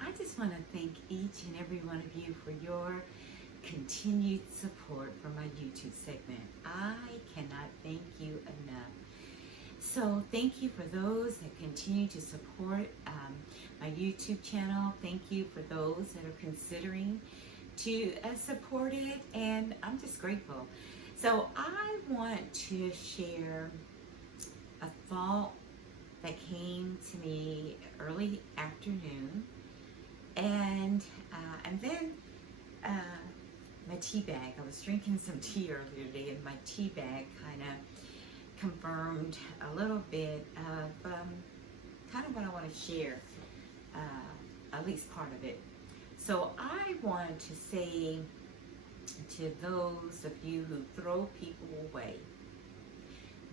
I just want to thank each and every one of you for your continued support for my YouTube segment. I cannot thank you enough. So thank you for those that continue to support my YouTube channel. Thank you for those that are considering to support it, and I'm just grateful. So I want to share a thought that came to me early afternoon, and then my tea bag. I was drinking some tea earlier today, and my tea bag kind of confirmed a little bit of kind of what I want to share, at least part of it. So I want to say to those of you who throw people away,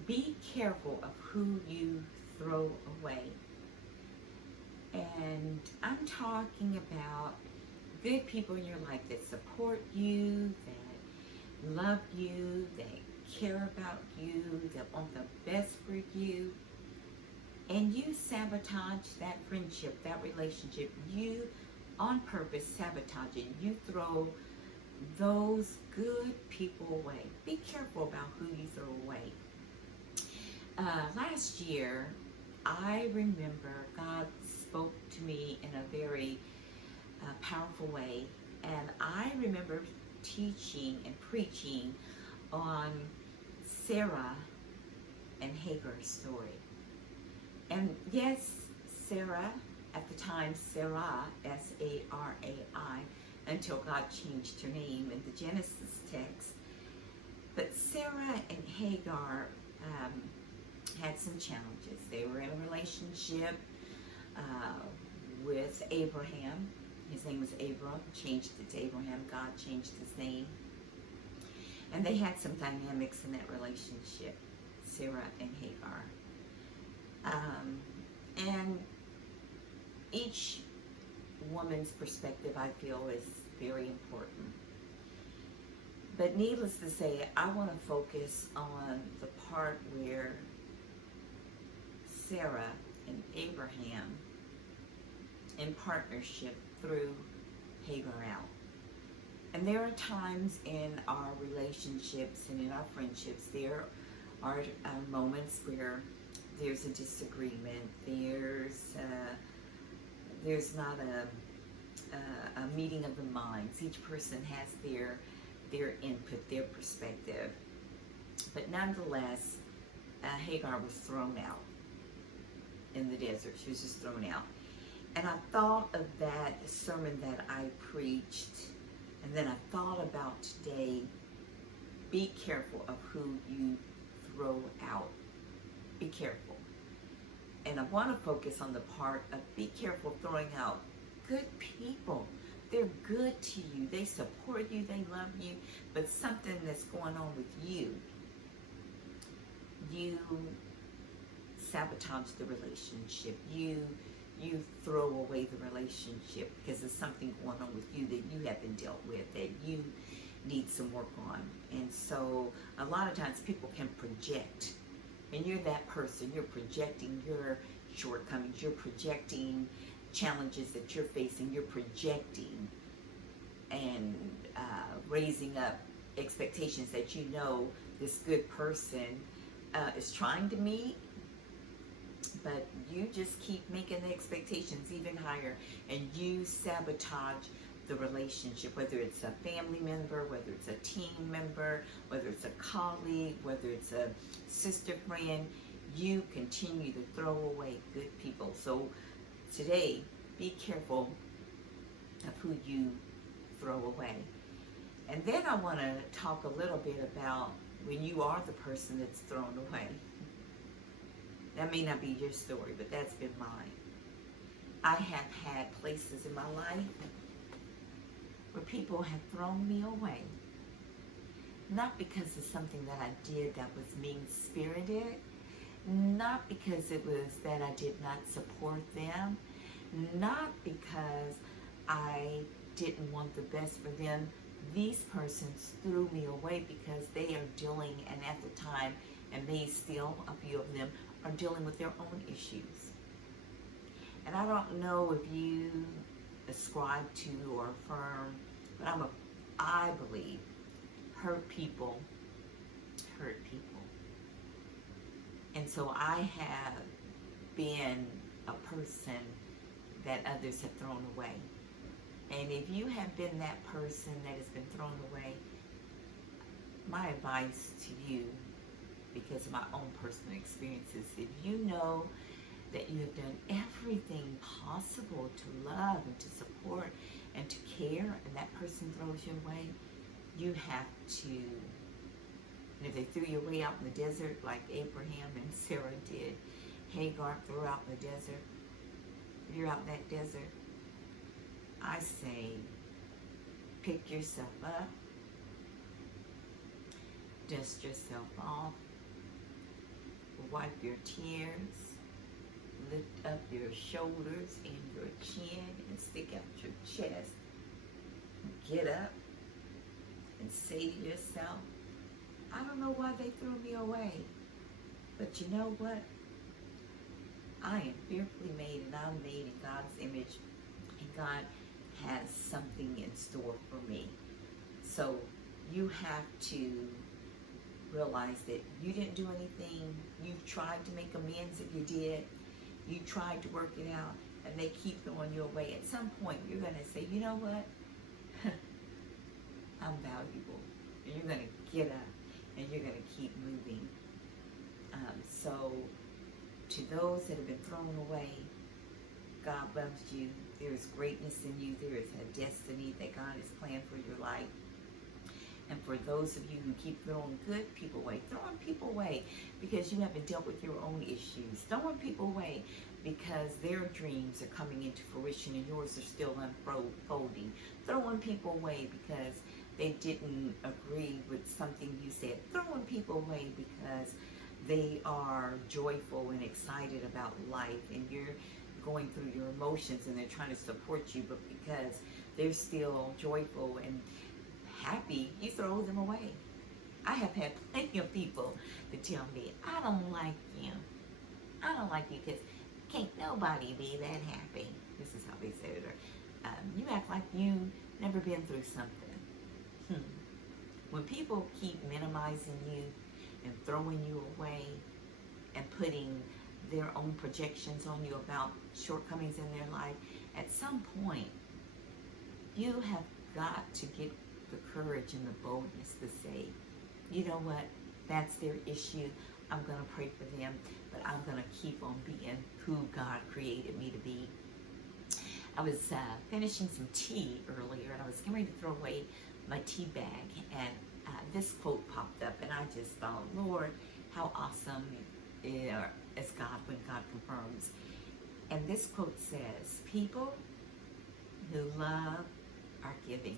be careful of who you throw away. And I'm talking about good people in your life that support you, that love you, that care about you, that want the best for you. And you sabotage that friendship, that relationship. You, on purpose, sabotage it. You throw those good people away. Be careful about who you throw away. Last year, I remember God spoke to me in a very powerful way, and I remember teaching and preaching on Sarah and Hagar's story. And yes, Sarah, at the time Sarai, S-A-R-A-I, until God changed her name in the Genesis text. But Sarah and Hagar had some challenges. They were in a relationship with Abraham. His name was Abram, changed it to Abraham. God changed his name. And they had some dynamics in that relationship, Sarah and Hagar. And each woman's perspective, I feel, is very important. But needless to say, I want to focus on the part where Sarah and Abraham, in partnership, threw Hagar out. And there are times in our relationships and in our friendships, there are moments where there's a disagreement, there's not a meeting of the minds. Each person has their input, their perspective. But nonetheless, Hagar was thrown out in the desert. She was just thrown out. And I thought of that sermon that I preached, and then I thought about today, be careful of who you throw out. Be careful. And I want to focus on the part of be careful throwing out good people. They're good to you. They support you. They love you. But something that's going on with you, you sabotage the relationship. You throw away the relationship because there's something going on with you that you haven't dealt with, that you need some work on. And so a lot of times people can project. And you're that person. You're projecting your shortcomings. You're projecting challenges that you're facing. You're projecting and raising up expectations that you know this good person is trying to meet, but you just keep making the expectations even higher, and you sabotage the relationship, whether it's a family member, whether it's a team member, whether it's a colleague, whether it's a sister friend. You continue to throw away good people. So today, be careful of who you throw away. And then I want to talk a little bit about when you are the person that's thrown away. That may not be your story, but that's been mine. I have had places in my life where people have thrown me away. Not because of something that I did that was mean-spirited, not because it was that I did not support them, not because I didn't want the best for them. These persons threw me away because they are dealing, and at the time, and may still, a few of them, are dealing with their own issues. And I don't know if you ascribe to or affirm, but I believe hurt people hurt people. And so I have been a person that others have thrown away. And if you have been that person that has been thrown away, my advice to you, because of my own personal experiences, if you know that you have done everything possible to love and to support and to care, and that person throws you away, you have to, and if they threw you away out in the desert like Abraham and Sarah did, Hagar threw out in the desert, if you're out in that desert, I say, pick yourself up, dust yourself off, wipe your tears, lift up your shoulders and your chin and stick out your chest. Get up and say to yourself, I don't know why they threw me away, but you know what? I am fearfully made, and I'm made in God's image, and God has something in store for me. So you have to realize that you didn't do anything. You've tried to make amends if you did. You tried to work it out, and they keep throwing you away. At some point, you're going to say, you know what? I'm valuable. And you're going to get up, and you're going to keep moving. So to those that have been thrown away, God loves you. There is greatness in you. There is a destiny that God has planned for your life. And for those of you who keep throwing good people away, throwing people away because you haven't dealt with your own issues. Throwing people away because their dreams are coming into fruition and yours are still unfolding. Throwing people away because they didn't agree with something you said. Throwing people away because they are joyful and excited about life, and you're going through your emotions and they're trying to support you, but because they're still joyful and happy, you throw them away. I have had plenty of people that tell me, I don't like you. I don't like you because can't nobody be that happy. This is how they say it. You act like you never been through something. When people keep minimizing you and throwing you away and putting their own projections on you about shortcomings in their life, at some point, you have got to get the courage and the boldness to say, you know what, that's their issue. I'm going to pray for them, but I'm going to keep on being who God created me to be. I was finishing some tea earlier, and I was getting ready to throw away my tea bag, and this quote popped up, and I just thought, Lord, how awesome is God when God confirms. And this quote says, people who love are giving.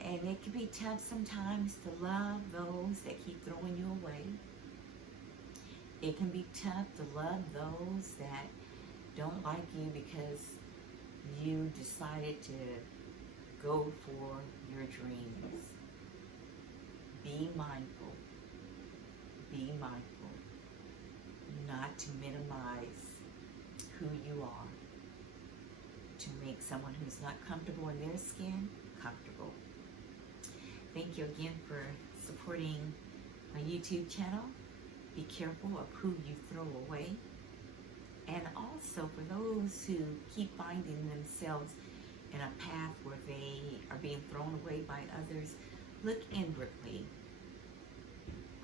And it can be tough sometimes to love those that keep throwing you away. It can be tough to love those that don't like you because you decided to go for your dreams. Be mindful not to minimize who you are, to make someone who's not comfortable in their skin comfortable. Thank you again for supporting my YouTube channel. Be careful of who you throw away. And also for those who keep finding themselves in a path where they are being thrown away by others, look inwardly.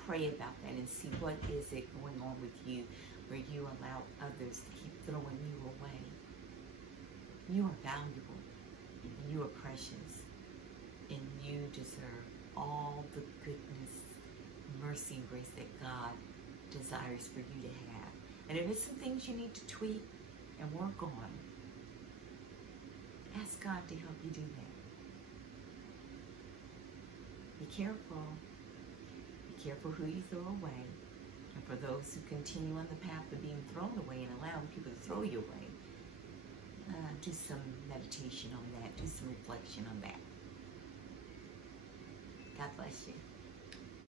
Pray about that and see what is it going on with you where you allow others to keep throwing you away. You are valuable, and you are precious, and you deserve all the goodness, mercy, and grace that God desires for you to have. And if it's some things you need to tweak and work on, ask God to help you do that. Be careful. Be careful who you throw away. And for those who continue on the path of being thrown away and allowing people to throw you away, do some meditation on that. Do some reflection on that. God bless you.